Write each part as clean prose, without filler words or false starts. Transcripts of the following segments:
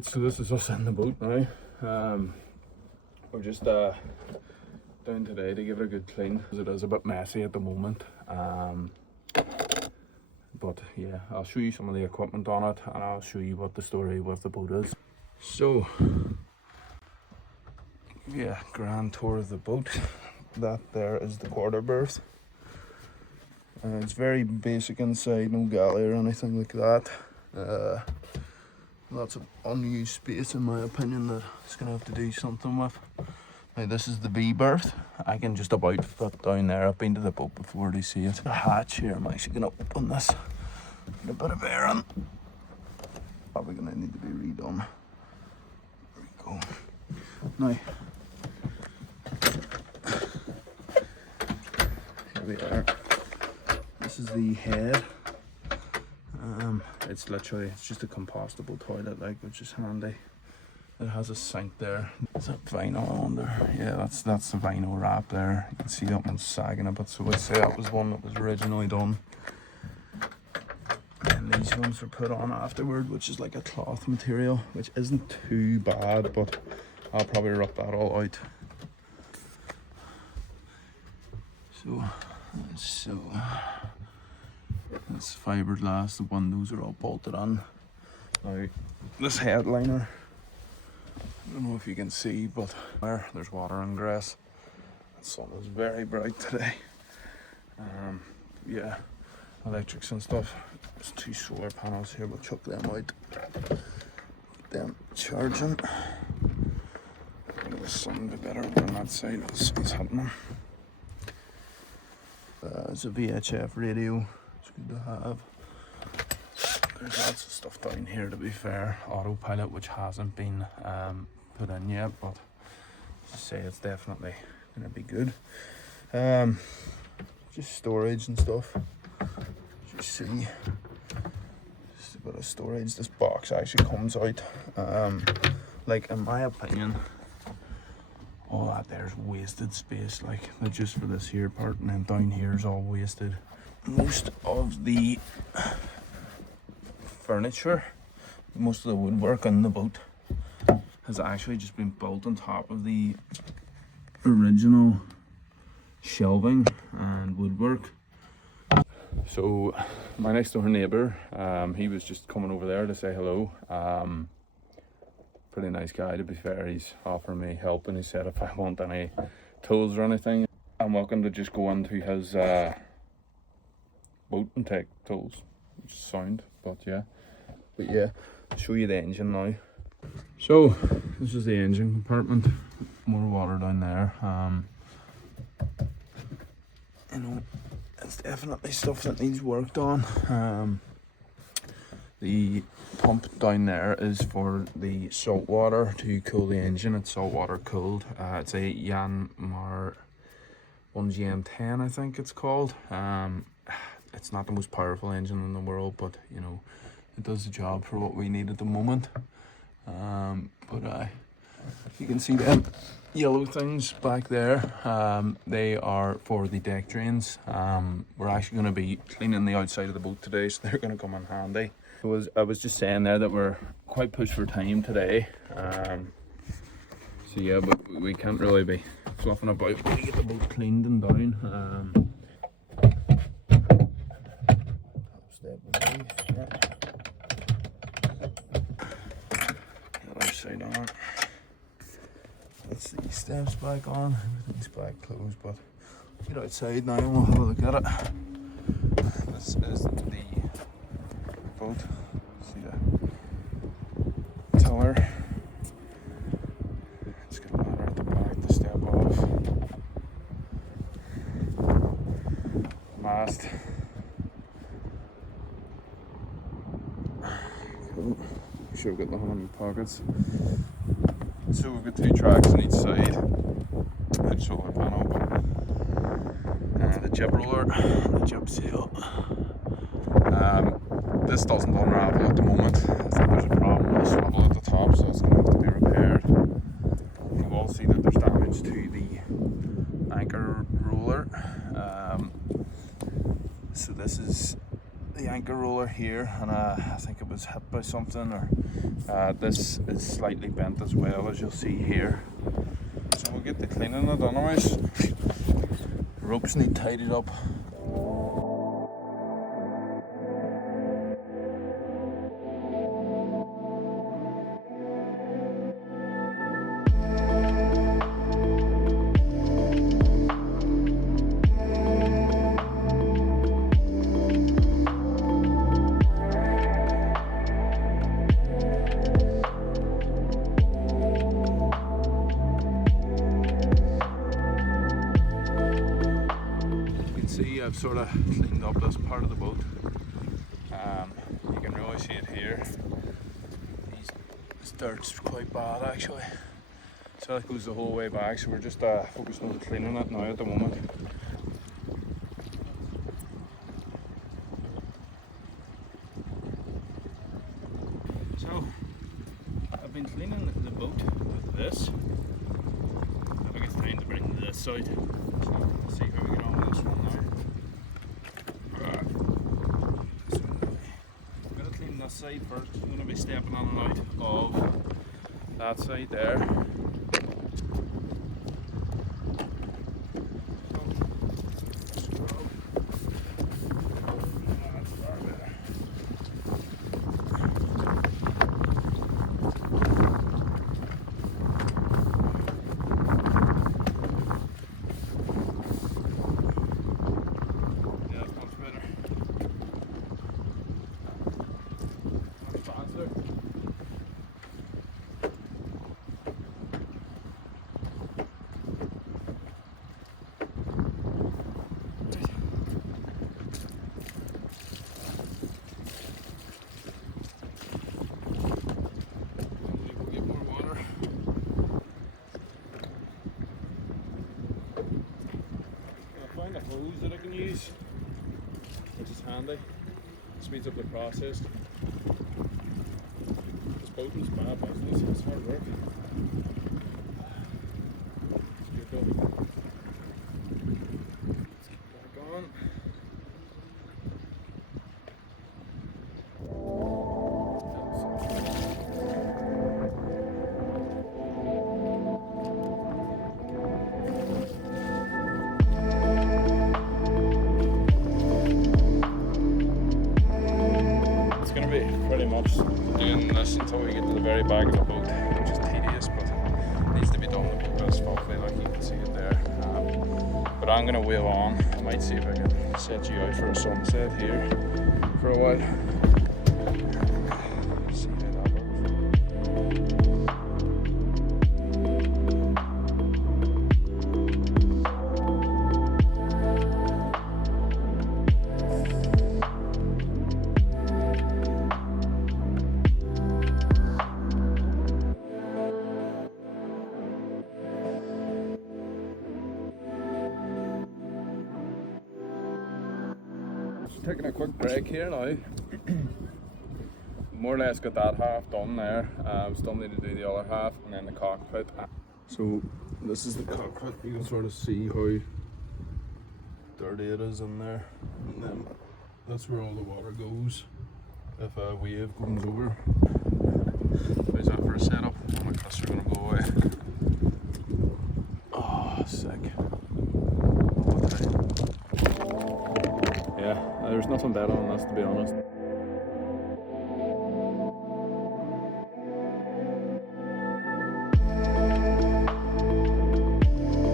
Right, so this is us in the boat now. We're just down today to give it a good clean, because it is a bit messy at the moment. But yeah, I'll show you some of the equipment on it, and I'll show you what the story with the boat is. So yeah, grand tour of the boat. That there is the quarter berth. It's very basic inside, no galley or anything like that. Lots of unused space in my opinion that it's gonna have to do something with. Now this is the B berth. I can just about fit down there. I've been to the boat before to see it. The hatch here, I'm actually gonna open this. Get a bit of air in. Probably gonna need to be redone. There we go. Now, here we are. This is the head. It's just a compostable toilet, like, which is handy. It has a sink there. Is that vinyl under? Yeah, that's the vinyl wrap there. You can see that one's sagging a bit, so I'd say that was one that was originally done. And these ones were put on afterward, which is like a cloth material, which isn't too bad, but I'll probably rip that all out. So that's fiberglass. The windows are all bolted on. Now this headliner, I don't know if you can see, but there's water and grass. The sun is very bright today. Yeah, electrics and stuff. There's 2 solar panels here. We'll chuck them out. Get them charging. The sun will be better over on that side. The sun's hitting them. There's a VHF radio. It's good to have. There's lots of stuff down here, to be fair. Autopilot, which hasn't been put in yet, but as I say, it's definitely going to be good. Just storage and stuff. As you see, just a bit of storage. This box actually comes out. Like, in my opinion, all that there's wasted space, like, just for this here part, and then down here is all wasted. Most of the furniture, most of the woodwork on the boat has actually just been built on top of the original shelving and woodwork. So my next door neighbour, he was just coming over there to say hello. Pretty nice guy, to be fair. He's offering me help, and he said if I want any tools or anything, I'm welcome to just go into his boat and take tools, which is sound. But yeah, I'll show you the engine now. So this is the engine compartment. More water down there. You know, it's definitely stuff that needs worked on. The pump down there is for the salt water to cool the engine. It's salt water cooled. It's a Yanmar 1GM10, I think it's called. It's not the most powerful engine in the world, but you know, it does the job for what we need at the moment. You can see them yellow things back there. They are for the deck drains. We're actually going to be cleaning the outside of the boat today, so they're going to come in handy. I was just saying there that we're quite pushed for time today. So yeah, but we can't really be fluffing about. We need to get the boat cleaned and down. The other side on. Let's see, steps back on. Everything's back closed, but get outside now and we'll have a look at it. This is the boat. See the tiller. It's got a ladder at the back to step off. Mast. Cool. Make sure we've got nothing in the pockets. So we've got 2 tracks on each side. Good solar panel. The jib roller, the jib sail. This doesn't unravel at the moment. I think there's a problem with the swivel at the top, so it's going to have to be repaired. You will see that there's damage to the anchor roller. So this is the anchor roller here, and I think it was hit by something, or this is slightly bent as well, as you'll see here. So we'll get the cleaning it anyways. Ropes need tidied up. See, I've sort of cleaned up this part of the boat. You can really see it here. This dirt's quite bad actually. So that goes the whole way back, so we're just focusing on cleaning it now at the moment. So, I've been cleaning the boat with this. I think it's time to bring this out. So, let's see how we get on with this one now. This side first. I'm going to be stepping on and out of that side there. Hose that I can use, which is handy, speeds up the process. This boating's bad business, it's hard work. It's good though. Back on. Pretty much doing this until we get to the very back of the boat, which is tedious, but it needs to be done. The boat is fluffy, like you can see it there. But I'm going to wheel on. I might see if I can set you out for a sunset here for a while. See how that works. Taking a quick break here now. More or less got that half done there. Still need to do the other half, and then the cockpit. So this is the cockpit. You can sort of see how dirty it is in there, and then that's where all the water goes if a wave comes over. How's that for a setup? Oh, my crisps are gonna go away. Oh, sick. Yeah, there's nothing better than this, to be honest.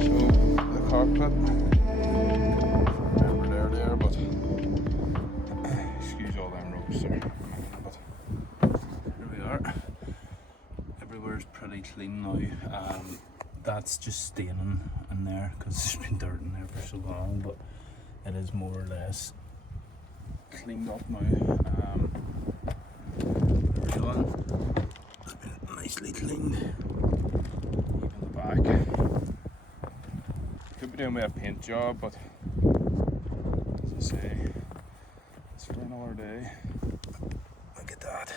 So, the cockpit, remember there, but excuse all them ropes there, but here we are. Everywhere's pretty clean now. That's just staining in there because there's been dirt in there for so long, but it is more or less cleaned up now. The railing has been nicely cleaned. Even the back. Could be doing with a paint job, but as I say, it's for another day. Look at that.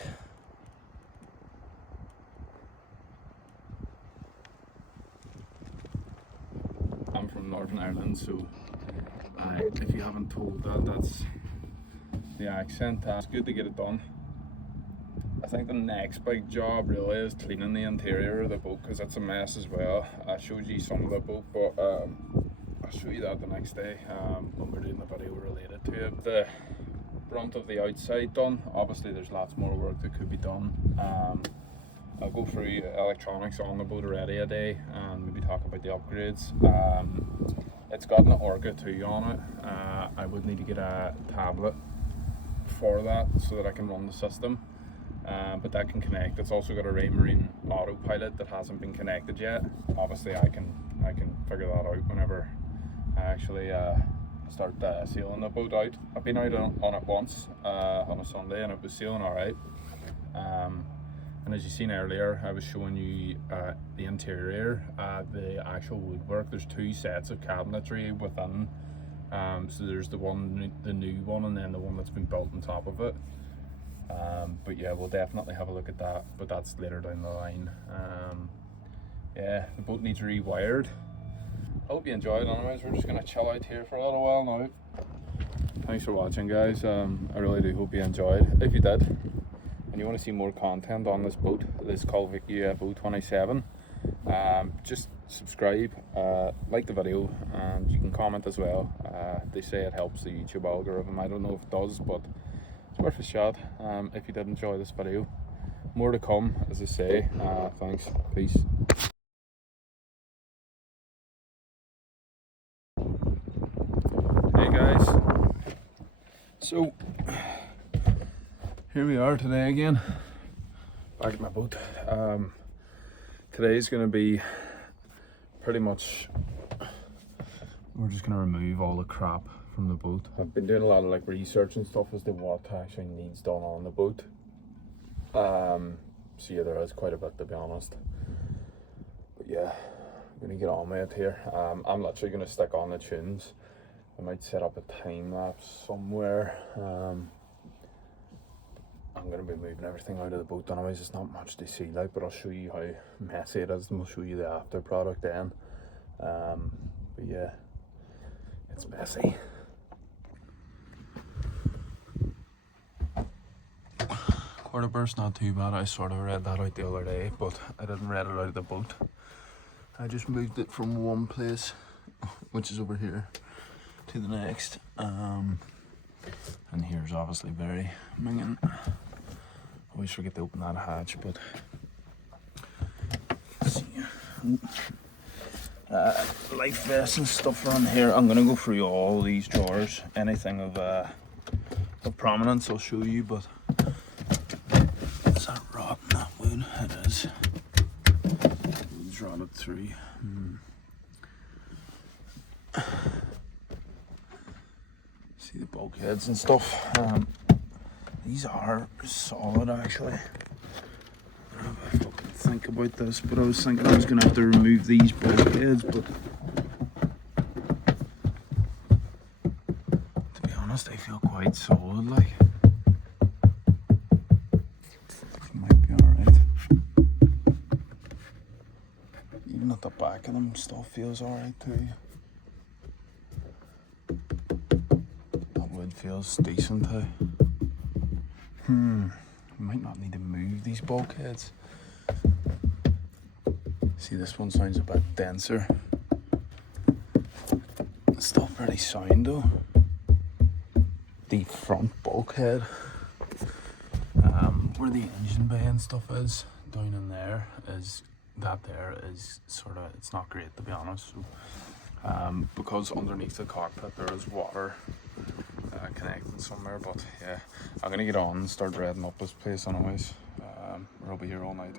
I'm from Northern Ireland, so if you haven't told that, the accent. It's good to get it done. I think the next big job really is cleaning the interior of the boat, because it's a mess as well. I showed you some of the boat, but I'll show you that the next day when we're doing the video related to it. The brunt of the outside done. Obviously there's lots more work that could be done. I'll go through electronics on the boat already a day and maybe talk about the upgrades. It's got an Orca 2 on it. I would need to get a tablet for that so that I can run the system, but that can connect. It's also got a Raymarine autopilot that hasn't been connected yet. Obviously I can figure that out whenever I actually start sailing the boat out. I've been out on it once on a Sunday and it was sailing alright. And as you seen earlier, I was showing you the interior, the actual woodwork. There's 2 sets of cabinetry within. So there's the new one, and then the one that's been built on top of it. But yeah, we'll definitely have a look at that, but that's later down the line. Yeah, the boat needs rewired. I hope you enjoyed. Anyways, we're just gonna chill out here for a little while now. Thanks for watching, guys. I really do hope you enjoyed. If you did, and you want to see more content on this boat, this Colvic UFO 27, just subscribe, like the video, and you can comment as well. They say it helps the YouTube algorithm. I don't know if it does, but it's worth a shot. If you did enjoy this video, more to come, as I say. Thanks, peace. Hey guys, so here we are today again, back at my boat. Today's gonna be pretty much, we're just gonna remove all the crap from the boat. I've been doing a lot of like research and stuff as to what actually needs done on the boat. So yeah, there is quite a bit, to be honest. But yeah, I'm gonna get on with it here. I'm literally gonna stick on the tunes. I might set up a time lapse somewhere. I'm going to be moving everything out of the boat anyways. It's not much to see like, but I'll show you how messy it is and we'll show you the after product then. But yeah, it's messy. Quarter burst not too bad. I sort of read that out the other day, but I didn't read it out of the boat. I just moved it from one place, which is over here, to the next. And here's obviously very minging. Always forget to open that hatch, but life vests and stuff around here. I'm gonna go through all these drawers. Anything of prominence I'll show you, but is that rotten, that wood? It is. Wood's rotted through. See the bulkheads and stuff. These are solid actually. I don't know if I fucking think about this, but I was thinking I was gonna have to remove these bulkheads, but to be honest, they feel quite solid like. Might be alright. Even at the back of them stuff feels alright too. Feels decent too. Might not need to move these bulkheads. See, this one sounds a bit denser. It's still pretty sound though. The front bulkhead, where the engine bay and stuff is, down in there, is sort of, it's not great to be honest. So, because underneath the cockpit there is water connecting somewhere, but yeah, I'm gonna get on and start redding up this place anyways, or I'll be here all night.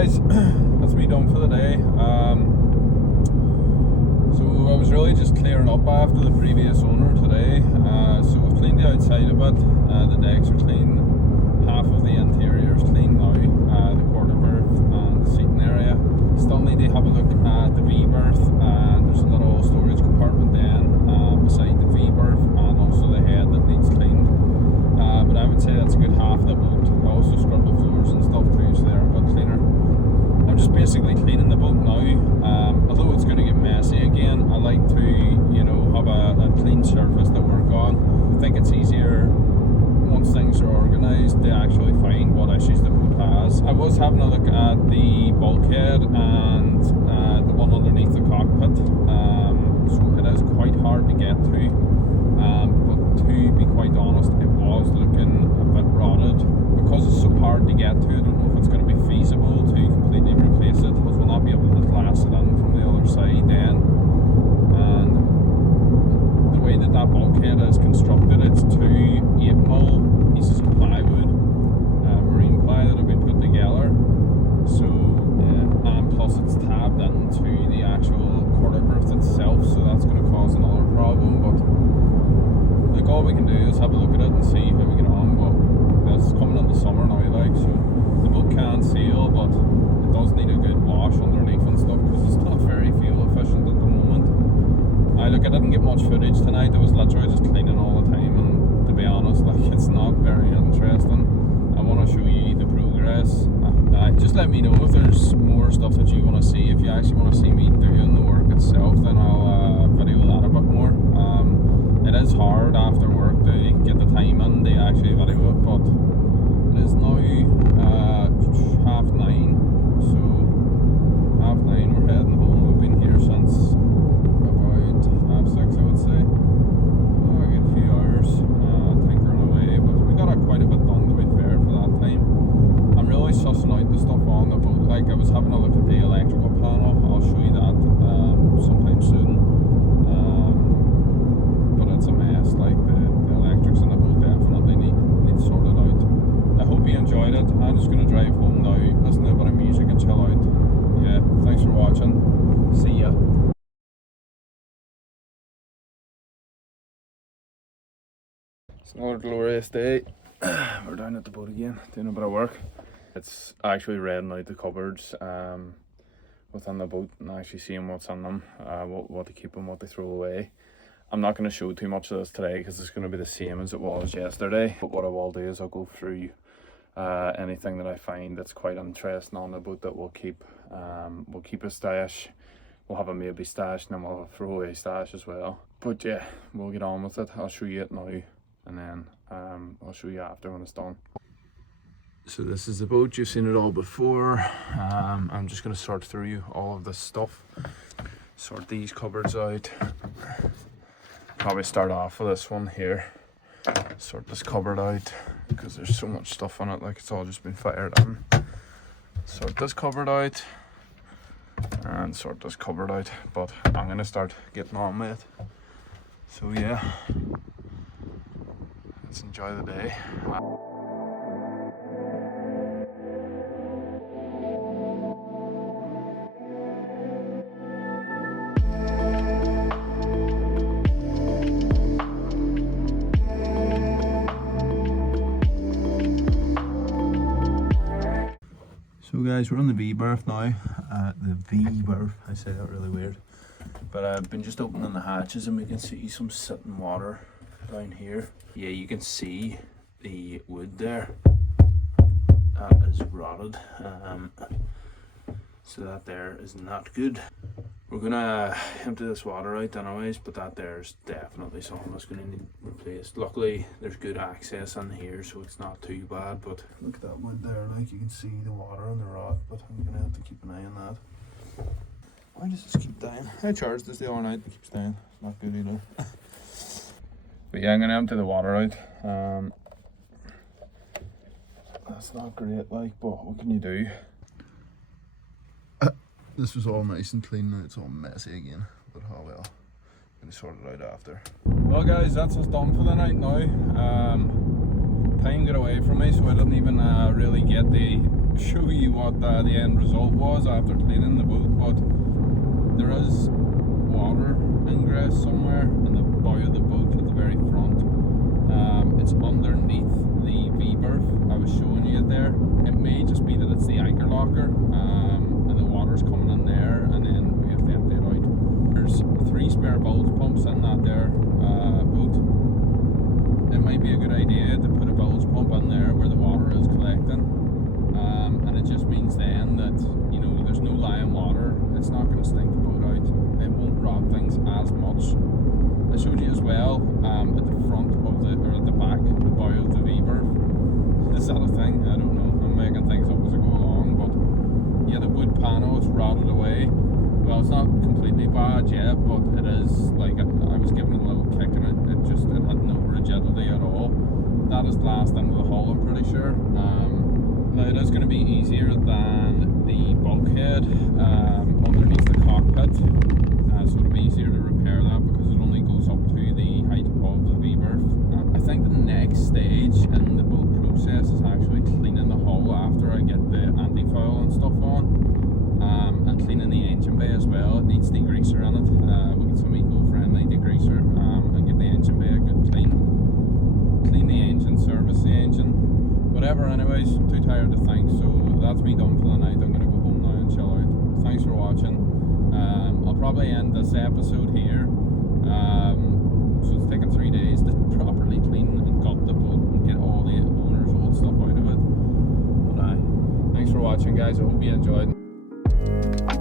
guys, that's me done for the day. So I was really just clearing up after the previous owner today. So we've cleaned the outside a bit. The decks are clean. Half of the interior is clean now. The quarter berth and the seating area. Still need to have a look at the V berth, and there's a little storage compartment then beside the V berth, and also the head that needs cleaned. But I would say that's a good half the boat. I also scrubbed the floors and stuff too, so they're a bit cleaner. I'm just basically cleaning the boat now. Although it's going to get messy again, I like to, you know, have a clean surface to work on. I think it's easier once things are organised to actually find what issues the boat has. I was having a look at the bulkhead and the one underneath the cockpit. So it is quite hard to get to. But to be quite honest, it was looking a bit rotted. Because it's so hard to get to, I don't know if it's going to be feasible to completely replace it, because we'll not be able to glass it in from the other side then. And the way that bulkhead is constructed, it's two 8mm pieces of plywood, marine ply that have been put together. So, and plus it's tabbed into the actual quarter berth itself, so that's going to cause another problem. But like, all we can do is have a look at it and see how we get on. But it's coming in the summer now, like, so the boat can sail, but it does need a good wash underneath and stuff, because it's not very fuel efficient at the moment. I didn't get much footage tonight. I was literally just cleaning all the time, and to be honest, like, it's not very interesting. I want to show you the progress. Just let me know if there's more stuff that you want to see. If you actually want to see me doing the work itself, then I'll video that a bit more. It is hard after work to get the time in to actually video it, but it is now 9:30, so 9:30 we're heading home. We've been here since about 6:30, I would say. Oh, a good few hours tinkering away, but we got quite a bit done, to be fair, for that time. I'm really sussing out the stuff on the boat. Like, I was having a look at the electrical panel. I'll show you that sometime soon. But it's a mess. Like, the electrics in the boat definitely need sorted out. I hope you enjoyed it. I'm just going to drive home now, listen to a bit of music and chill out. Yeah, thanks for watching. See ya. It's another glorious day. We're down at the boat again, doing a bit of work. It's actually reading out the cupboards within the boat and actually seeing what's in them, what to keep and what to throw away. I'm not going to show too much of this today because it's going to be the same as it was yesterday. But what I will do is I'll go through anything that I find that's quite interesting on the boat that we'll keep. We'll keep a stash. We'll have a maybe stash, and then we'll have a throwaway stash as well. But yeah, we'll get on with it. I'll show you it now, and then I'll show you after when it's done. So this is the boat. You've seen it all before. I'm just going to sort through all of this stuff. Sort these cupboards out. Probably start off with this one here. Sort this cupboard out because there's so much stuff on it, like it's all just been fired in. Sort this cupboard out and sort this cupboard out, but I'm gonna start getting on with it. So yeah, let's enjoy the day. So guys, we're on the V berth now. The V berth, I say that really weird. But I've been just opening the hatches and we can see some sitting water down here. Yeah, you can see the wood there. That is rotted. So that there is not good. We're gonna empty this water out anyways, but that there's definitely something that's gonna need replaced. Luckily there's good access in here, so it's not too bad, but look at that wood there, like you can see the water and the rot, but I'm gonna have to keep an eye on that. Why does this keep dying? I charged this the other night, it keeps dying. Not good either. But yeah, I'm gonna empty the water out. That's not great, like, but what can you do? This was all nice and clean, now it's all messy again, but oh well, I'm gonna sort it out after. Well guys, that's us done for the night now. time got away from me, so I didn't even really get to show you what the end result was after cleaning the boat. But there is water ingress somewhere in the bow of the boat at the very front. It's underneath the V-berth. I was showing you it there. It may just be that it's the anchor locker, and the water's coming in there, and then we have to empty it out. There's 3 spare bilge pumps in that there boat. It might be a good idea to put a bilge pump in there where the water is collecting, and it just means then that, you know, there's no lying water. It's not going to stink the boat out. It won't rot things as much. I showed you as well at the front of the, or at the back, the bow of the V-berth. Is that a thing? I don't know. I'm making things up as I go along, but yeah, the wood panel, it's rotted away. Well, it's not completely bad yet, but it is, like, I was giving it a little kick and it had no rigidity at all. That is glassed into the hull, I'm pretty sure. Now it is going to be easier than the bulkhead underneath the cockpit, so it'll be easier to repair that because it only goes up to the height of the V-berth. I think the next stage in the boat process is actually cleaning the hull after I get the anti-foul and stuff on, and cleaning the engine bay as well. It needs degreaser in it. We'll get some eco-friendly degreaser and give the engine bay a good clean the engine, service the engine, whatever. Anyways, I'm too tired to think, so that's me done for the night. I'm going to go home now and chill out. Thanks for watching. I'll probably end this episode here. So it's taken 3 days to properly clean and gut the boat and get all the owner's old stuff out of it. But thanks for watching, guys. I hope you enjoyed.